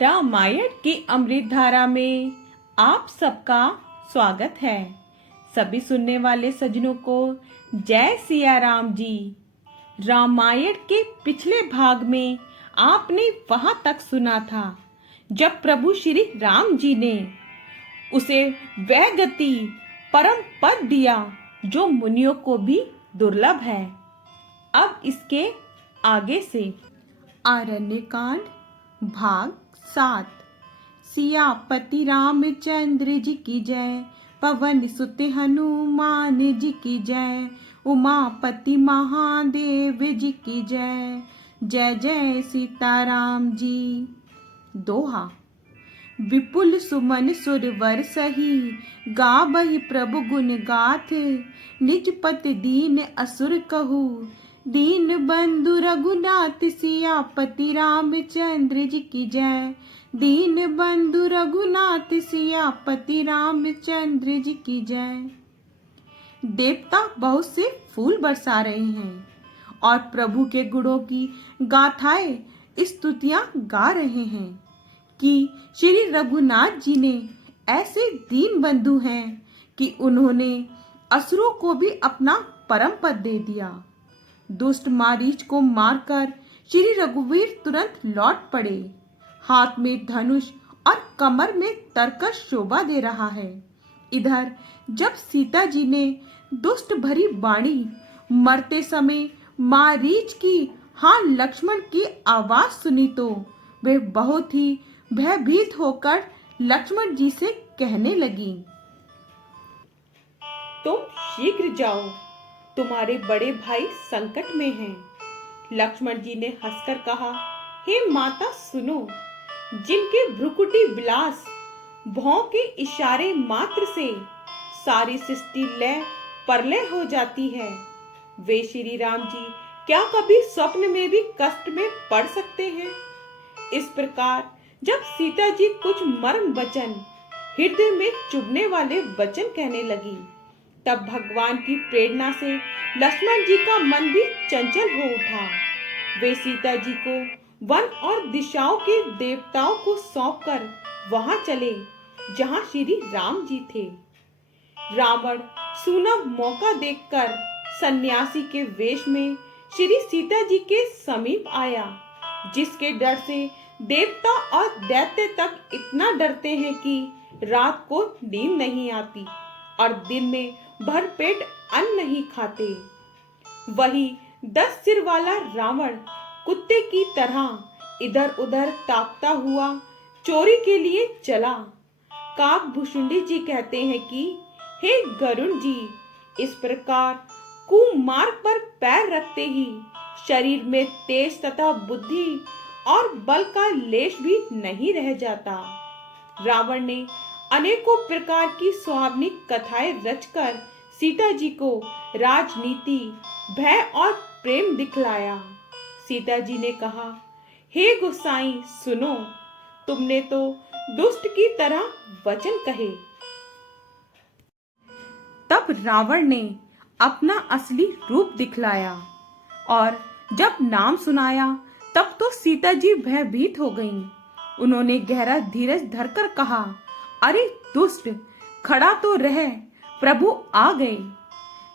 रामायण की अमृत धारा में आप सबका स्वागत है। सभी सुनने वाले सज्जनों को जय सिया राम जी। रामायण के पिछले भाग में आपने वहां तक सुना था जब प्रभु श्री राम जी ने उसे वह गति परम पद दिया जो मुनियों को भी दुर्लभ है। अब इसके आगे से आरण्यकांड भाग 7। सियापति रामचंद्र जी की जय, पवन सुत हनुमान जी की जय, उमापति महादेव जी की जय। जय जय सीताराम जी। दोहा। विपुल सुमन सुरवर सही, गावहि प्रभु गुण गाथ। निज पति दीन असुर कहू, दीन बंधु रघुनाथ। सियापति रामचंद्र जी की जय, दीन बंधु रघुनाथ। सियापति रामचंद्र जी की जय। देवता बहुत से फूल बरसा रहे हैं और प्रभु के गुणों की गाथाएं स्तुतियां गा रहे हैं कि श्री रघुनाथ जी ने ऐसे दीन बंधु हैं कि उन्होंने असुरों को भी अपना परम पद दे दिया। दुष्ट मारीच को मारकर श्री रघुवीर तुरंत लौट पड़े। हाथ में धनुष और कमर में तरकश शोभा दे रहा है। इधर जब सीता जी ने दुष्ट भरी बाणी मरते समय मारीच की हाँ लक्ष्मण की आवाज सुनी तो वे बहुत ही भयभीत होकर लक्ष्मण जी से कहने लगी, तुम शीघ्र जाओ, तुम्हारे बड़े भाई संकट में हैं। लक्ष्मण जी ने हंसकर कहा, हे माता सुनो, जिनके भ्रुकुटी विलास भौं के इशारे मात्र से सारी सृष्टि लय परलय हो जाती है, वे श्री राम जी क्या कभी स्वप्न में भी कष्ट में पड़ सकते हैं। इस प्रकार जब सीता जी कुछ मर्म वचन हृदय में चुभने वाले वचन कहने लगी, तब भगवान की प्रेरणा से लक्ष्मण जी का मन भी चंचल हो उठा। वे सीता जी को वन और दिशाओं के देवताओं को सौंपकर वहां चले जहां श्री राम जी थे। रावण सुना मौका देखकर सन्यासी के वेश में श्री सीता जी के समीप आया, जिसके डर से देवता और दैत्य तक इतना डरते हैं कि रात को नींद नहीं आती और दिन में भरपेट अन्न नहीं खाते। वही 10 सिर वाला रावण कुत्ते की तरह इधर उधर ताकता हुआ चोरी के लिए चला। काकभूषुंडी जी कहते हैं कि हे गरुण जी, इस प्रकार कुमार्ग पर पैर रखते ही शरीर में तेज तथा बुद्धि और बल का लेश भी नहीं रह जाता। रावण ने अनेकों प्रकार की सुहावनी कथाएं रचकर सीता जी को राजनीति, भय और प्रेम दिखलाया। सीता जी ने कहा, हे गोसाई सुनो, तुमने तो दुष्ट की तरह वचन कहे। तब रावण ने अपना असली रूप दिखलाया और जब नाम सुनाया तब तो सीता जी भयभीत हो गईं। उन्होंने गहरा धीरज धरकर कहा, अरे दुष्ट, खड़ा तो रह, प्रभु आ गए।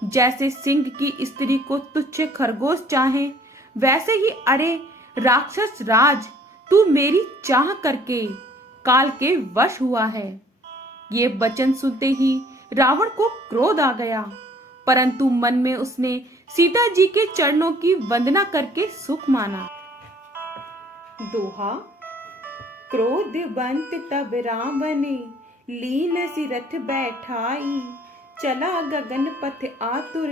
जैसे सिंह की स्त्री को तुच्छ खरगोश चाहे, वैसे ही अरे राक्षस राज, तू मेरी चाह करके काल के वश हुआ है। ये वचन सुनते ही रावण को क्रोध आ गया, परंतु मन में उसने सीता जी के चरणों की वंदना करके सुख माना। दोहा। क्रोधवंत तब रावण लीन सिरथ बैठाई, चला गगन पथ आतुर,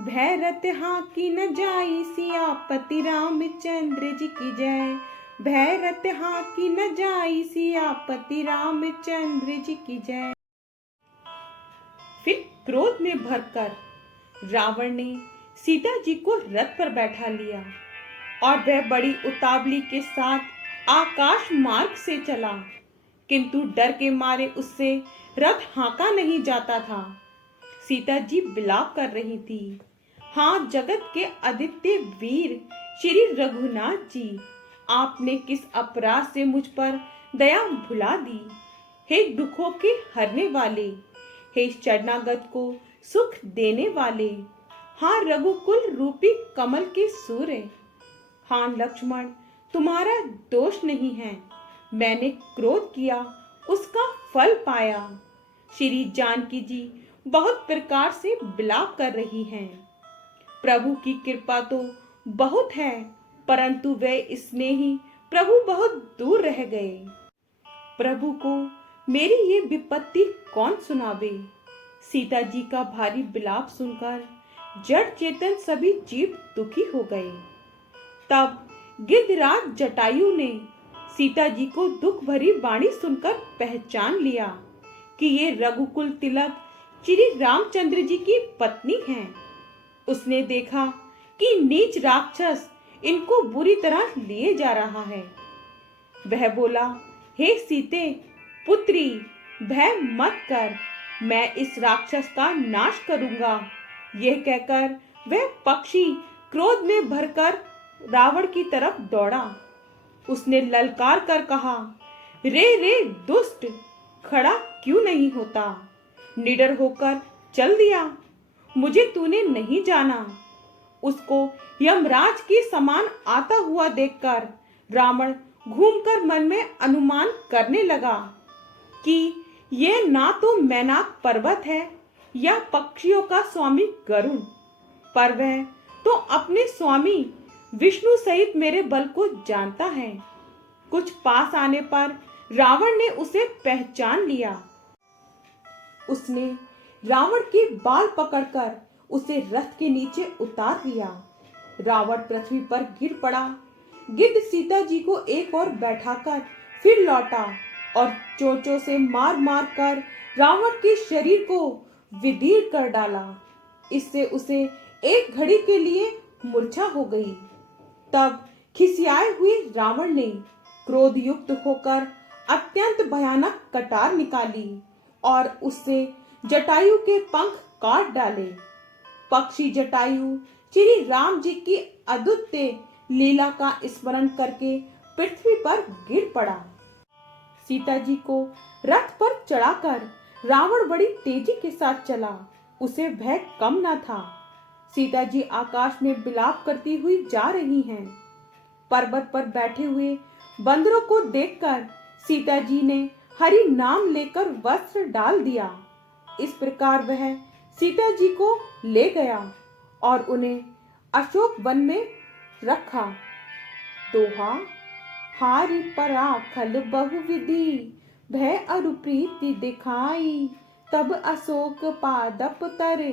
भैरत हाकी न जाई। सियापति रामचंद्र जी की जय, भैरत हाकी न जाई। सियापति रामचंद्र जी की जय। फिर क्रोध में भरकर रावण ने सीता जी को रथ पर बैठा लिया और वह बड़ी उतावली के साथ आकाश मार्ग से चला, किंतु डर के मारे उससे रथ हाँका नहीं जाता था। सीता जी विलाप कर रही थी, हाँ जगत के आदित्य वीर श्री रघुनाथ जी, आपने किस अपराध से मुझ पर दया भुला दी। हे दुखों के हरने वाले, हे शरणागत को सुख देने वाले, हाँ रघुकुल रूपी कमल के सूर्य, हाँ लक्ष्मण तुम्हारा दोष नहीं है, मैंने क्रोध किया उसका फल पाया। श्री जानकी जी बहुत प्रकार से विलाप कर रही हैं। प्रभु की कृपा तो बहुत है, परंतु वे स्नेही प्रभु बहुत दूर रह गए। प्रभु को मेरी ये विपत्ति कौन सुनावे। सीता जी का भारी विलाप सुनकर जड़ चेतन सभी जीव दुखी हो गए। तब गिद्धराज जटायु ने सीता जी को दुख भरी वाणी सुनकर पहचान लिया कि ये रघुकुल तिलक श्री रामचंद्र जी की पत्नी हैं। उसने देखा कि नीच राक्षस इनको बुरी तरह लिए जा रहा है। वह बोला, हे सीते पुत्री, भय मत कर, मैं इस राक्षस का नाश करूंगा। यह कहकर वह पक्षी क्रोध में भरकर रावण की तरफ दौड़ा। उसने ललकार कर कहा, रे रे दुष्ट, खड़ा क्यों नहीं होता? निडर होकर चल दिया, मुझे तूने नहीं जाना। उसको यमराज के समान आता हुआ देखकर रावण घूमकर मन में अनुमान करने लगा कि यह ना तो मैनाक पर्वत है या पक्षियों का स्वामी गरुण, पर वह तो अपने स्वामी विष्णु सहित मेरे बल को जानता है। कुछ पास आने पर रावण ने उसे पहचान लिया। उसने रावण के बाल पकड़कर उसे रथ के नीचे उतार दिया। रावण पृथ्वी पर गिर पड़ा। गिद्ध सीता जी को एक और बैठाकर फिर लौटा और चोंचों से मार मार कर रावण के शरीर को विदीर्ण कर डाला। इससे उसे एक घड़ी के लिए मूर्छा हो गई। तब खिसियाए हुए रावण ने क्रोध युक्त होकर अत्यंत भयानक कटार निकाली और उससे जटायु के पंख काट डाले। पक्षी जटायु श्री राम जी की अद्भुत लीला का स्मरण करके पृथ्वी पर गिर पड़ा। सीता जी को रथ पर चढ़ाकर रावण बड़ी तेजी के साथ चला। उसे भय कम न था। सीता जी आकाश में विलाप करती हुई जा रही हैं। पर्वत पर बैठे हुए बंदरों को देखकर सीता जी ने हरि नाम लेकर वस्त्र डाल दिया। इस प्रकार वह सीता जी को ले गया और उन्हें अशोक वन में रखा। दोहा, हारि पराखल बहुविधि, भय अरु प्रीति दिखाई, तब अशोक पादप तरे,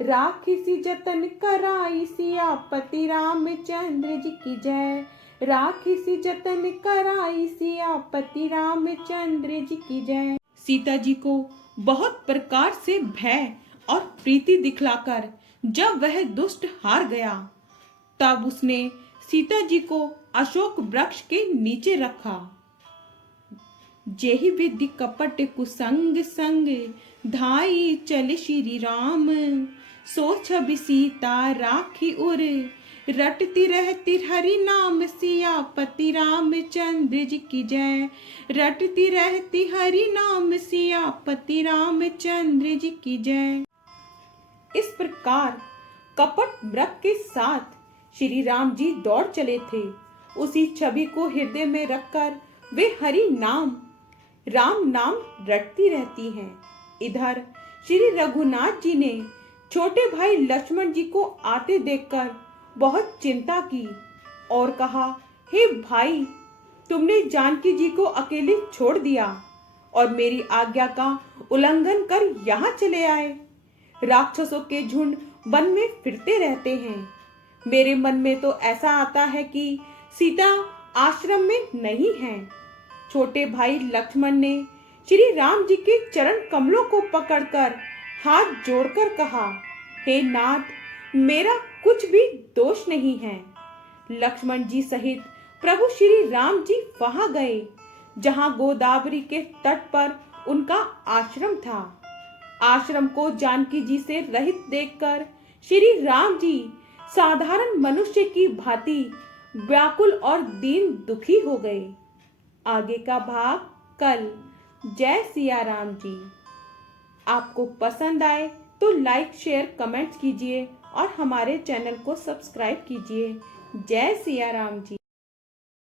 राखिसी जतन कराई, सियापति रामचंद्र जी की जय। राखिसी जतन कराई, सियापति रामचंद्र जी की जय। सीता जी को बहुत प्रकार से भय और प्रीति दिखलाकर जब वह दुष्ट हार गया, तब उसने सीता जी को अशोक वृक्ष के नीचे रखा। जेहि विधि कपट कुसंग संग, धाई चले श्री राम, सो छवि सीता राखी उर, रटती रहती हरि नाम, सियापति रामचंद्र जी की जय। रटती रहती हरि नाम, सियापति रामचंद्र जी की जय। इस प्रकार कपट मृग के साथ श्री राम जी दौड़ चले थे। उसी छवि को हृदय में रखकर वे हरि नाम, राम नाम रटती रहती हैं। इधर श्री रघुनाथ जी ने छोटे भाई लक्ष्मण जी को आते देखकर बहुत चिंता की और कहा, हे भाई, तुमने जानकी जी को अकेले छोड़ दिया और मेरी आज्ञा का उल्लंघन कर यहाँ चले आए। राक्षसों के झुंड वन में फिरते रहते हैं। मेरे मन में तो ऐसा आता है कि सीता आश्रम में नहीं है। छोटे भाई लक्ष्मण ने श्री राम जी के चरण कमलों को पकड़कर हाथ जोड़कर कहा, हे नाथ, मेरा कुछ भी दोष नहीं है। लक्ष्मण जी सहित प्रभु श्री राम जी वहां गए जहां गोदावरी के तट पर उनका आश्रम था। आश्रम को जानकी जी से रहित देखकर श्री राम जी साधारण मनुष्य की भांति व्याकुल और दीन दुखी हो गए। आगे का भाग कल। जय सिया राम जी। आपको पसंद आए तो लाइक शेयर कमेंट्स कीजिए और हमारे चैनल को सब्सक्राइब कीजिए। जय सिया राम जी।